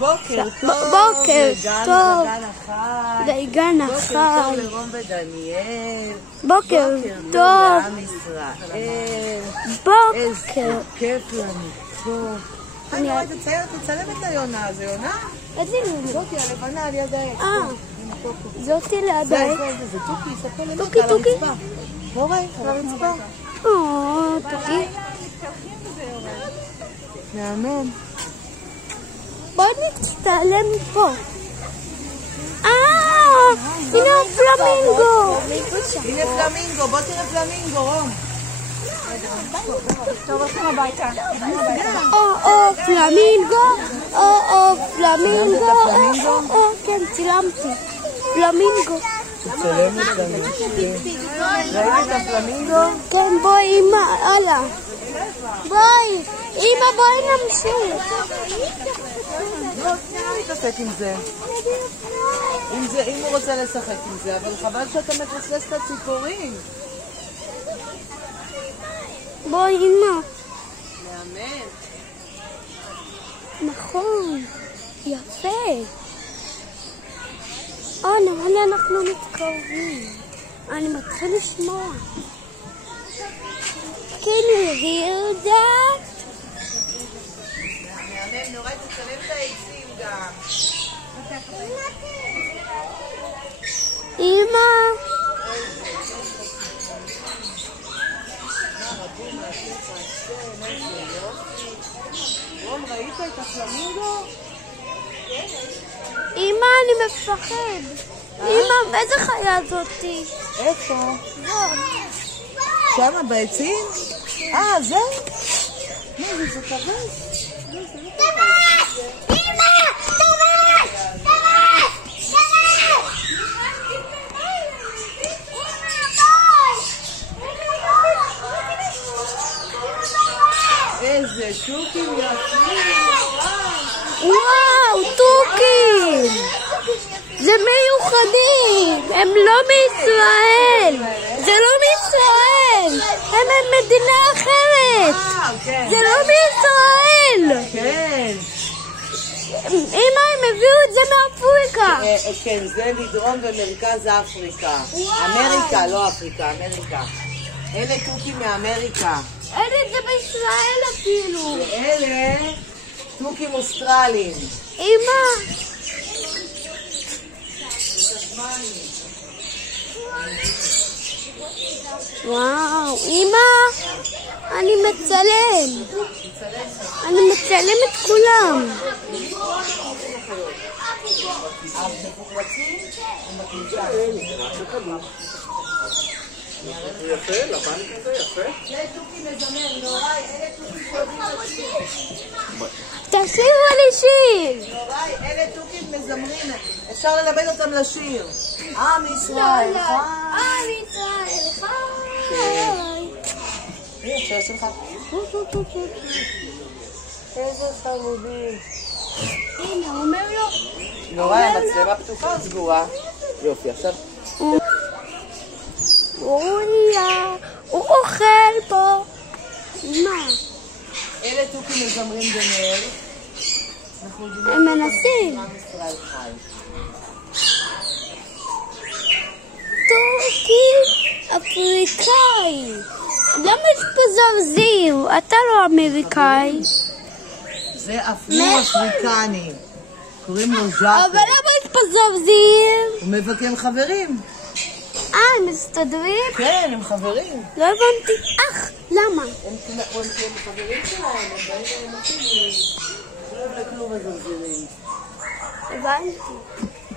בוקר טוב. בוקר טוב. לגן החי. בוקר טוב לרום ודניאל. בוקר טוב לעם ישראל. בוקר. כיף לנו פה. אני רואה, תצלם את היונה. זה יונה? איזה יונה? זאתי הלבנה על יד העץ. זאתי ליד העץ. זה תוכי, ספר למטה תוכי, על תוכי. הרצפה. בוא רואה, על הרצפה. תוכי. מהמם. בואי נצטלם פה. הנה הפלמינגו. הנה פלמינגו, בוא תראה פלמינגו, רום. טוב, הולכים הביתה. פלמינגו. פלמינגו. כן, צילמתי. פלמינגו. תצלם אותנו. ראית את הפלמינגו? כן, בואי אמא, הלאה. בואי, אמא, בואי נמשיך. לא, תראה להתעסק עם זה. אם הוא רוצה לשחק עם זה, אבל חבל שאתה מפספס את הציפורים. בואי אמא. מהמם. נכון, יפה. נראה לי אנחנו מתקרבים. אני מתחיל לשמוע. Can you hear that? מהמם, נורא תצלם את העצים גם. אמא. רום, ראית את הפלמינגו? אמא, אני מפחד. אמא, איזה חיה זאתי? איפה? זאת. שמה בעצים? זה? מה זה כבש? איזה תוכים יפים! וואו, תוכים! זה מיוחדים! הם לא מישראל! זה לא מישראל! הם ממדינה אחרת! זה לא מישראל! כן! אמא, הם הביאו את זה מאפריקה! כן, זה מדרום ומרכז אפריקה. אמריקה, לא אפריקה, אמריקה. אלה תוכים מאמריקה. אין את זה בישראל אפילו! ואלה תוכים אוסטרליים. אמא! וואו, אמא! אני מצלם! אני מצלם את כולם! יפה, לבן כזה, יפה. זה תוכי מזמר, נוראי, אלה תוכים תשירו לי שיר! נוראי, אלה תוכים מזמרים. אפשר ללמד אותם לשיר. עם ישראל חי. עם ישראל חי! הנה, השיר שלך. איזה חמודים. הנה, הוא אומר לו... נוראי, המצלמה פתוחה או סגורה? יופי, עכשיו... הוא אוכל פה. מה? אלה תוכים מזמרים דניאל. הם מנסים. עם ישראל חי. תוכי אפריקאי. למה יש פה זרזיר? אתה לא אמריקאי. זה אפילו אפריקני. קוראים לו ז'אקו. אבל למה יש פה זרזיר? הוא מבקר חברים. הם מסתדרים? כן, הם חברים. לא הבנתי. למה? הם חברים שלהם, הם באים והם עושים לא בכלום הזרזירים. הבנתי.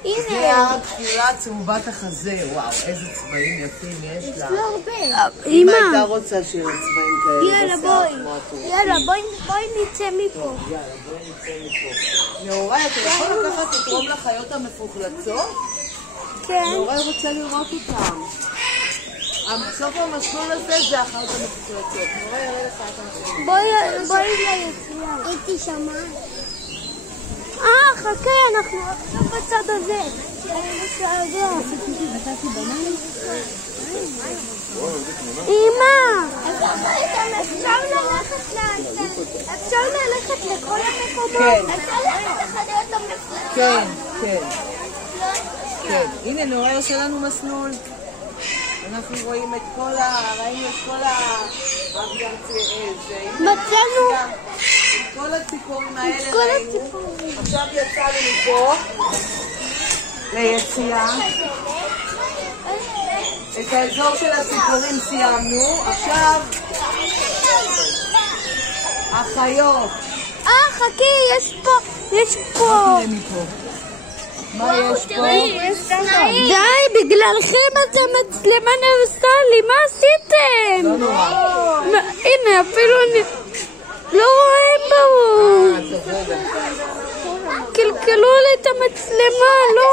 זה הנה. הכחולה צהובת החזה, וואו, איזה צבעים יפים יש לה. לא הרבה. אמא אמא. הייתה רוצה שיהיו צבעים כאלה. יאללה בואי. יאללה בואי נצא מפה. יאללה, בואי נצא מפה. נאורי, אתה יכול לקחת את רום לחיות המפוחלצות? כן. נאורי רוצה לראות אותם. סוף המסלול הזה זה החיות המפוחלצות. נאורי יראה לך את המסלול. בואי ליציאה. הייתי שמעת. חכה, אנחנו עכשיו בצד הזה. בצד הזה. אמא, אפשר ללכת לכל המקומות? כן. אפשר ללכת לחנויות המפלגות? כן, כן. כן. הנה נורא עושה לנו מסלול. אנחנו רואים את ראינו את כל מצאנו כל הציפורים האלה ראינו. עכשיו יצאנו מפה ליציאה. את האזור של הציפורים סיימנו. עכשיו החיות. חכי, יש פה. מה יש פה? די, בגללכם את המצלמה נהרסה לי, מה עשיתם? לא נורא. הנה, אפילו אני לא רואים ברור. קלקלו לי את המצלמה, לא.